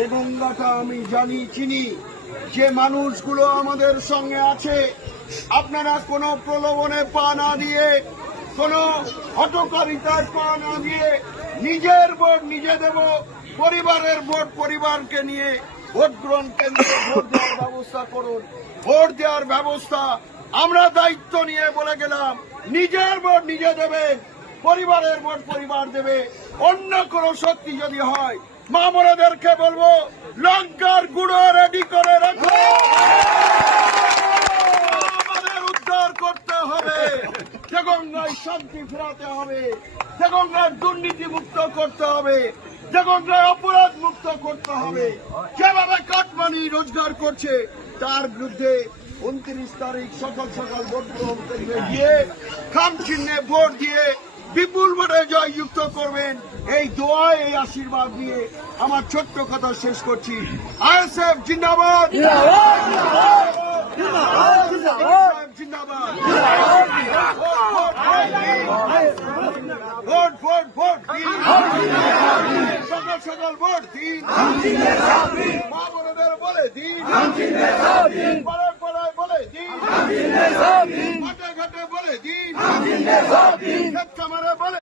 দেগঙ্গাটা আমি জানি চিনি, যে মানুষগুলো আমাদের সঙ্গে আছে, আপনারা কোনো প্রলোভনে পা না দিয়ে, কোনো হটকারিতায় পা না দিয়ে, নিজের ভোট নিজে দেব, পরিবারের ভোট পরিবারকে নিয়ে ভোট গ্রহণ কেন্দ্রে ভোট দেওয়ার ব্যবস্থা করুন। ভোট দেওয়ার ব্যবস্থা আমরা দায়িত্ব নিয়ে বলে গেলাম, নিজের ভোট নিজে দেবেন, পরিবারের ভোট পরিবার দেবে। অন্য কোন শক্তি যদি হয়, মা বোনেদেরকে বলবো লঙ্কার গুঁড়ো রেডি করে রাখো, আমাদের উদ্ধার করতে হবে, দেগঙ্গায় শান্তি ফেরাতে হবে, দেগঙ্গায় দুর্নীতি মুক্ত করতে হবে, দেগঙ্গায় অপরাধ মুক্ত করতে হবে। যেভাবে কাটমানি রোজগার করছে তার বিরুদ্ধে 29 তারিখ সকাল সকাল ভোট গ্রহণ কেন্দ্রে গিয়ে খাম চিহ্নে ভোট দিয়ে বিপুল ভোটে জয়যুক্ত করবেন। এই দোয়া, এই আশীর্বাদ দিয়ে আমার ছোট্ট কথা শেষ করছি। আইএসএফ জিন্দাবাদ, জিন্দাবাদ, ভোট ভোট ভোট দিন, সকাল সকাল ভোট দিন, মা বোনেদের বলে দিন, পাড়ায় পাড়ায় বলে দিন, ঘাটে ঘাটে বলে দিন,